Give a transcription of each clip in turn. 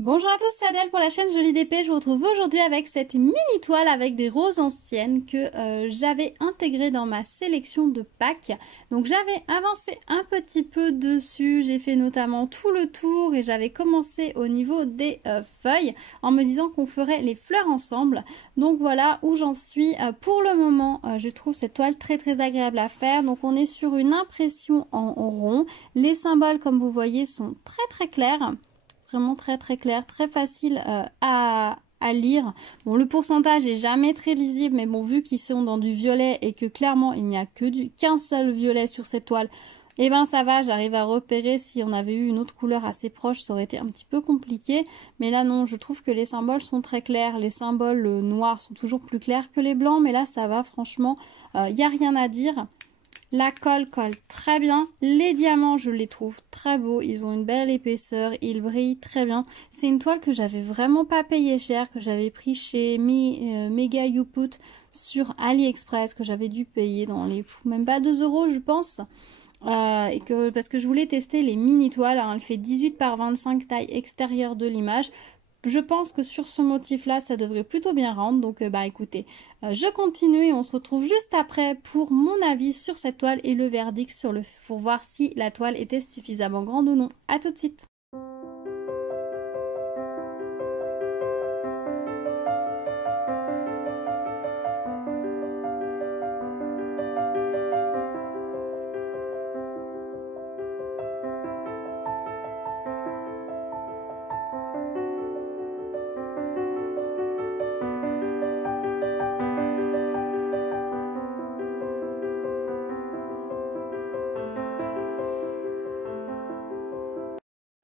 Bonjour à tous, c'est Adèle pour la chaîne Jolie d'épée. Je vous retrouve aujourd'hui avec cette mini toile avec des roses anciennes que j'avais intégrées dans ma sélection de packs. Donc j'avais avancé un petit peu dessus, j'ai fait notamment tout le tour et j'avais commencé au niveau des feuilles en me disant qu'on ferait les fleurs ensemble. Donc voilà où j'en suis pour le moment. Je trouve cette toile très agréable à faire. Donc on est sur une impression en rond. Les symboles comme vous voyez sont très clairs. Vraiment très clair, très facile à lire. Bon, le pourcentage est jamais très lisible, mais bon, vu qu'ils sont dans du violet et que clairement il n'y a qu'un seul violet sur cette toile, et ben ça va, j'arrive à repérer. Si on avait eu une autre couleur assez proche, ça aurait été un petit peu compliqué. Mais là non, je trouve que les symboles sont très clairs. Les symboles noirs sont toujours plus clairs que les blancs, mais là ça va, franchement, il n'y a rien à dire. La colle colle très bien. Les diamants, je les trouve très beaux. Ils ont une belle épaisseur. Ils brillent très bien. C'est une toile que j'avais vraiment pas payé cher, que j'avais pris chez Mega You Put sur AliExpress, que j'avais dû payer dans les même pas 2 € je pense. Parce que je voulais tester les mini toiles. Alors, elle fait 18 par 25 taille extérieure de l'image. Je pense que sur ce motif là ça devrait plutôt bien rendre, donc bah écoutez, je continue et on se retrouve juste après pour mon avis sur cette toile et le verdict pour voir si la toile était suffisamment grande ou non. A tout de suite.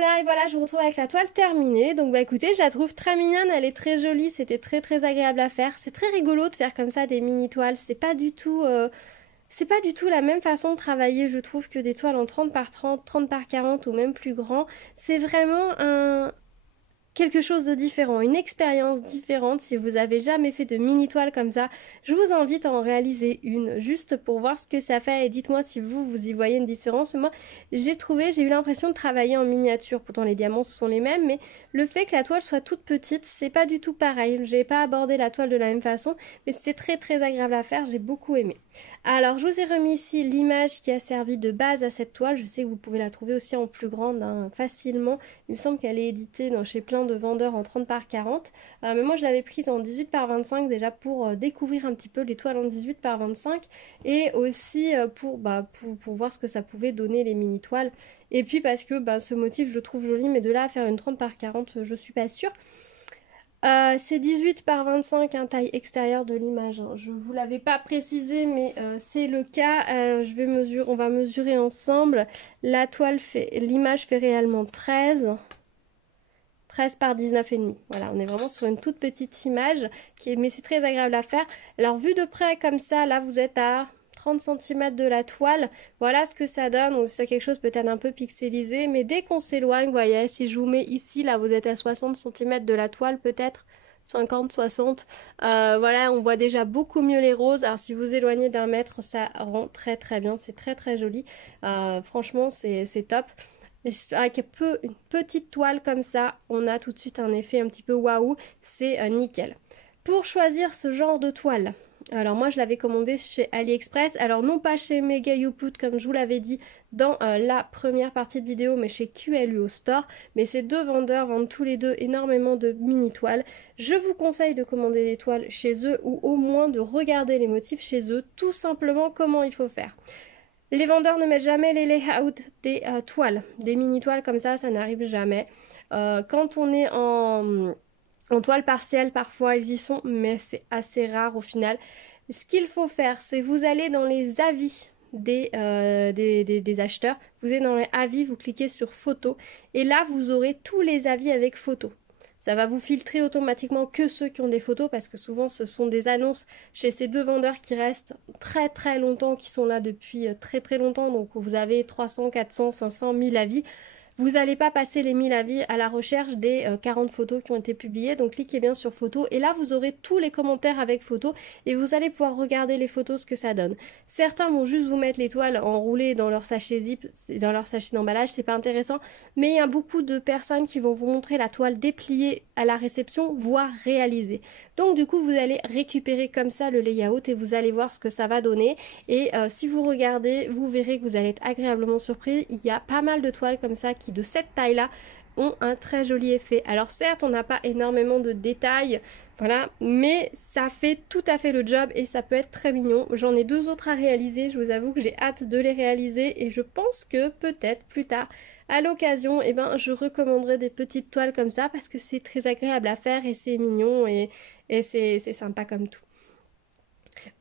Voilà, et voilà, je vous retrouve avec la toile terminée. Donc bah écoutez, je la trouve très mignonne, elle est très jolie, c'était très agréable à faire. C'est très rigolo de faire comme ça des mini toiles, c'est pas du tout la même façon de travailler, je trouve, que des toiles en 30 par 30, 30 par 40 ou même plus grand. C'est vraiment quelque chose de différent, une expérience différente. Si vous avez jamais fait de mini toile comme ça, je vous invite à en réaliser une juste pour voir ce que ça fait et dites-moi si vous y voyez une différence. Moi j'ai eu l'impression de travailler en miniature. Pourtant les diamants ce sont les mêmes, mais le fait que la toile soit toute petite, c'est pas du tout pareil. J'ai pas abordé la toile de la même façon, mais c'était très agréable à faire, j'ai beaucoup aimé. Alors je vous ai remis ici l'image qui a servi de base à cette toile. Je sais que vous pouvez la trouver aussi en plus grande, hein, facilement. Il me semble qu'elle est éditée chez plein de vendeurs en 30 par 40. Mais moi je l'avais prise en 18 par 25 déjà pour découvrir un petit peu les toiles en 18 par 25 et aussi pour voir ce que ça pouvait donner les mini toiles. Et puis parce que ce motif je le trouve joli, mais de là à faire une 30 par 40 je suis pas sûre. C'est 18 par 25, hein, taille extérieure de l'image, hein. Je vous l'avais pas précisé, mais c'est le cas. On va mesurer ensemble. L'image fait réellement 13 par 19,5. Voilà, on est vraiment sur une toute petite image, mais c'est très agréable à faire. Alors vu de près comme ça, là vous êtes à 30 cm de la toile, voilà ce que ça donne. On c'est quelque chose peut-être un peu pixelisé, mais dès qu'on s'éloigne, vous voyez, si je vous mets ici, là vous êtes à 60 cm de la toile peut-être, 50, 60, voilà, on voit déjà beaucoup mieux les roses. Alors si vous éloignez d'un mètre, ça rend très bien, c'est très joli, franchement c'est top. Avec une petite toile comme ça, on a tout de suite un effet un petit peu waouh, c'est nickel. Pour choisir ce genre de toile, alors moi je l'avais commandé chez AliExpress, alors non pas chez Mega You Put comme je vous l'avais dit dans la première partie de vidéo, mais chez QLUO Store. Mais ces deux vendeurs vendent tous les deux énormément de mini toiles. Je vous conseille de commander des toiles chez eux ou au moins de regarder les motifs chez eux, tout simplement comment il faut faire. Les vendeurs ne mettent jamais les layouts des toiles, des mini toiles comme ça n'arrive jamais. Quand on est en toile partielle, parfois ils y sont, mais c'est assez rare au final. Ce qu'il faut faire, c'est vous allez dans les avis des acheteurs, vous êtes dans les avis, vous cliquez sur photos, et là vous aurez tous les avis avec photos. Ça va vous filtrer automatiquement que ceux qui ont des photos, parce que souvent ce sont des annonces chez ces deux vendeurs qui restent très longtemps, qui sont là depuis très longtemps. Donc vous avez 300, 400, 500, 1000 avis. Vous n'allez pas passer les 1000 avis à la recherche des 40 photos qui ont été publiées. Donc cliquez bien sur photos et là vous aurez tous les commentaires avec photos et vous allez pouvoir regarder les photos, ce que ça donne. Certains vont juste vous mettre l'étoile enroulée dans leur sachet zip, dans leur sachet d'emballage, c'est pas intéressant. Mais il y a beaucoup de personnes qui vont vous montrer la toile dépliée à la réception, voire réalisée. Donc du coup vous allez récupérer comme ça le layout et vous allez voir ce que ça va donner. Et si vous regardez, vous verrez que vous allez être agréablement surpris. Il y a pas mal de toiles comme ça qui de cette taille là ont un très joli effet. Alors certes on n'a pas énormément de détails, voilà, mais ça fait tout à fait le job et ça peut être très mignon. J'en ai 2 autres à réaliser, je vous avoue que j'ai hâte de les réaliser et je pense que peut-être plus tard à l'occasion, eh ben, je recommanderais des petites toiles comme ça parce que c'est très agréable à faire et c'est mignon et c'est sympa comme tout.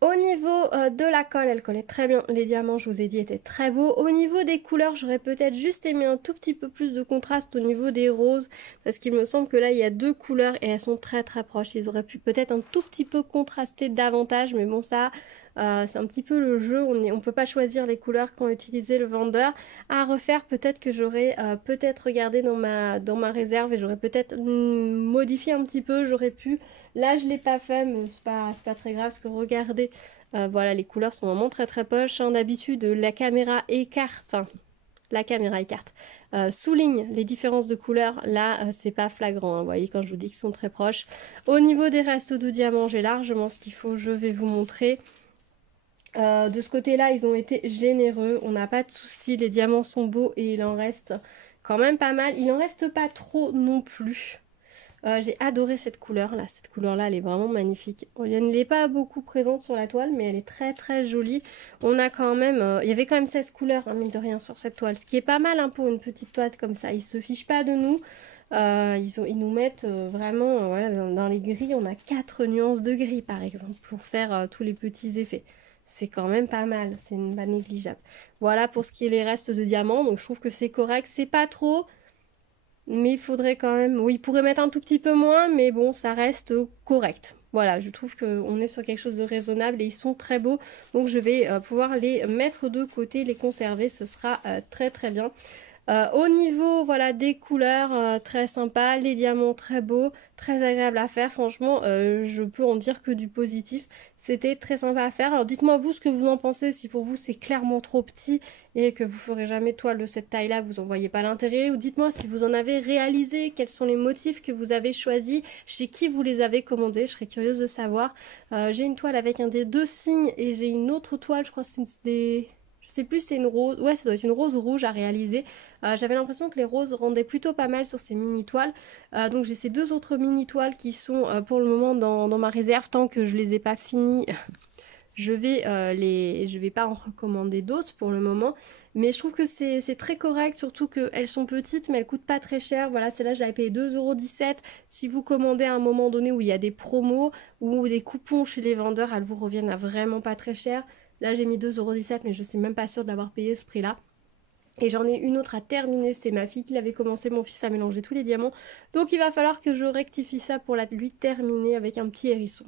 Au niveau de la colle, elle collait très bien. Les diamants, je vous ai dit, étaient très beaux. Au niveau des couleurs, j'aurais peut-être juste aimé un tout petit peu plus de contraste au niveau des roses. Parce qu'il me semble que là, il y a 2 couleurs et elles sont très très proches. Ils auraient pu peut-être un tout petit peu contraster davantage. Mais bon, ça, c'est un petit peu le jeu. On peut pas choisir les couleurs qu'ont utilisé le vendeur. À refaire, peut-être que j'aurais peut-être regardé dans ma réserve et j'aurais peut-être modifié un petit peu. J'aurais pu... Là, je l'ai pas fait, mais c'est pas très grave parce que regardez, voilà, les couleurs sont vraiment très très poches. Hein. D'habitude, la caméra écarte, enfin, la caméra écarte, souligne les différences de couleurs. Là, c'est pas flagrant. Hein. Vous voyez, quand je vous dis qu'ils sont très proches. Au niveau des restes de diamants, j'ai largement ce qu'il faut. Je vais vous montrer. De ce côté-là, ils ont été généreux. On n'a pas de soucis. Les diamants sont beaux et il en reste quand même pas mal. Il n'en reste pas trop non plus. J'ai adoré cette couleur là, elle est vraiment magnifique. Elle n'est pas beaucoup présente sur la toile mais elle est très très jolie. On a quand même, il y avait quand même 16 couleurs, hein, mine de rien, sur cette toile, ce qui est pas mal hein, pour une petite toile comme ça. Ils se fichent pas de nous, ils nous mettent vraiment, voilà, dans les gris, on a 4 nuances de gris par exemple pour faire tous les petits effets. C'est quand même pas mal, c'est pas négligeable. Voilà pour ce qui est les restes de diamants, donc je trouve que c'est correct, c'est pas trop... Mais il faudrait quand même... Oui, il pourrait mettre un tout petit peu moins, mais bon, ça reste correct. Voilà, je trouve qu'on est sur quelque chose de raisonnable et ils sont très beaux. Donc je vais pouvoir les mettre de côté, les conserver, ce sera très très bien. Au niveau voilà, des couleurs, très sympa, les diamants très beaux, très agréable à faire. Franchement, je peux en dire que du positif. C'était très sympa à faire. Alors dites-moi vous ce que vous en pensez, si pour vous c'est clairement trop petit et que vous ferez jamais de toile de cette taille-là, vous en voyez pas l'intérêt. Ou dites-moi si vous en avez réalisé, quels sont les motifs que vous avez choisis, chez qui vous les avez commandés. Je serais curieuse de savoir. J'ai une toile avec un des 2 signes et j'ai une autre toile, je crois que c'est des... Je sais plus, c'est une rose. Ouais, ça doit être une rose rouge à réaliser. J'avais l'impression que les roses rendaient plutôt pas mal sur ces mini-toiles. Donc j'ai ces 2 autres mini-toiles qui sont pour le moment dans ma réserve. Tant que je les ai pas finies, je vais pas en recommander d'autres pour le moment. Mais je trouve que c'est très correct, surtout qu'elles sont petites, mais elles coûtent pas très cher. Voilà, celle-là, je l'avais payée 2,17 €. Si vous commandez à un moment donné où il y a des promos ou des coupons chez les vendeurs, elles vous reviennent à vraiment pas très cher. Là, j'ai mis 2,17 €, mais je suis même pas sûre de l'avoir payé ce prix-là. Et j'en ai une autre à terminer, c'est ma fille qui l'avait commencé, mon fils a mélangé tous les diamants. Donc il va falloir que je rectifie ça pour lui terminer avec un petit hérisson.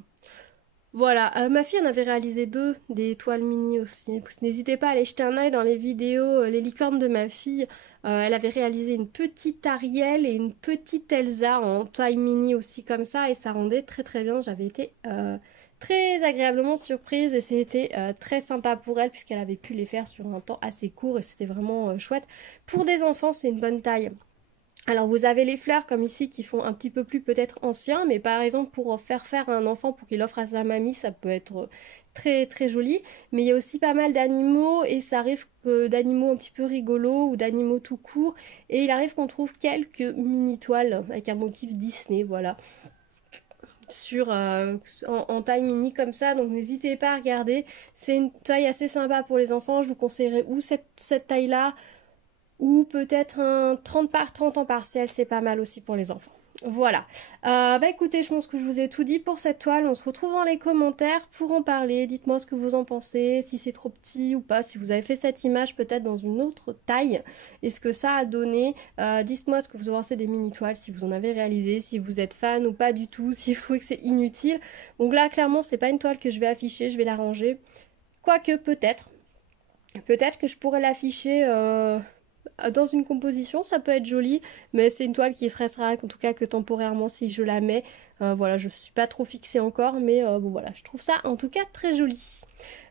Voilà, ma fille en avait réalisé 2, des toiles mini aussi. N'hésitez pas à aller jeter un œil dans les vidéos, les licornes de ma fille. Elle avait réalisé une petite Ariel et une petite Elsa en taille mini aussi comme ça et ça rendait très très bien. J'avais été très agréablement surprise et c'était très sympa pour elle puisqu'elle avait pu les faire sur un temps assez court et c'était vraiment chouette. Pour des enfants, c'est une bonne taille. Alors vous avez les fleurs comme ici qui font un petit peu plus peut-être ancien, mais par exemple pour faire à un enfant pour qu'il offre à sa mamie, ça peut être très très joli. Mais il y a aussi pas mal d'animaux et ça arrive que d'animaux un petit peu rigolos ou d'animaux tout court. Et il arrive qu'on trouve quelques mini toiles avec un motif Disney, voilà, en taille mini comme ça. Donc n'hésitez pas à regarder. C'est une taille assez sympa pour les enfants. Je vous conseillerais ou cette taille-là ou peut-être un 30 par 30 en partiel, c'est pas mal aussi pour les enfants. Voilà. Bah écoutez, je pense que je vous ai tout dit pour cette toile. On se retrouve dans les commentaires pour en parler. Dites-moi ce que vous en pensez, si c'est trop petit ou pas, si vous avez fait cette image peut-être dans une autre taille et ce que ça a donné. Dites-moi ce que vous pensez des mini-toiles, si vous en avez réalisé, si vous êtes fan ou pas du tout, si vous trouvez que c'est inutile. Donc là, clairement, c'est pas une toile que je vais afficher, je vais la ranger. Quoique, peut-être. Peut-être que je pourrais l'afficher... dans une composition, ça peut être joli, mais c'est une toile qui se restera en tout cas que temporairement si je la mets. Voilà, je suis pas trop fixée encore, mais bon voilà, je trouve ça en tout cas très joli.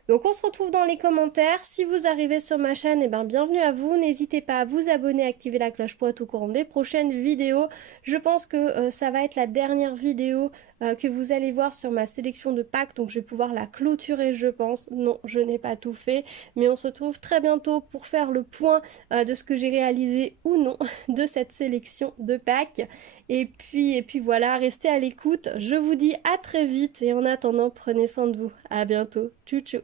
Donc on se retrouve dans les commentaires. Si vous arrivez sur ma chaîne, eh ben bienvenue à vous. N'hésitez pas à vous abonner, activer la cloche pour être au courant des prochaines vidéos. Je pense que ça va être la dernière vidéo que vous allez voir sur ma sélection de packs. Donc je vais pouvoir la clôturer, je pense. Non, je n'ai pas tout fait. Mais on se retrouve très bientôt pour faire le point de ce que j'ai réalisé ou non de cette sélection de packs. Et puis voilà, restez à l'écoute. Je vous dis à très vite et en attendant, prenez soin de vous. À bientôt. Tchou tchou.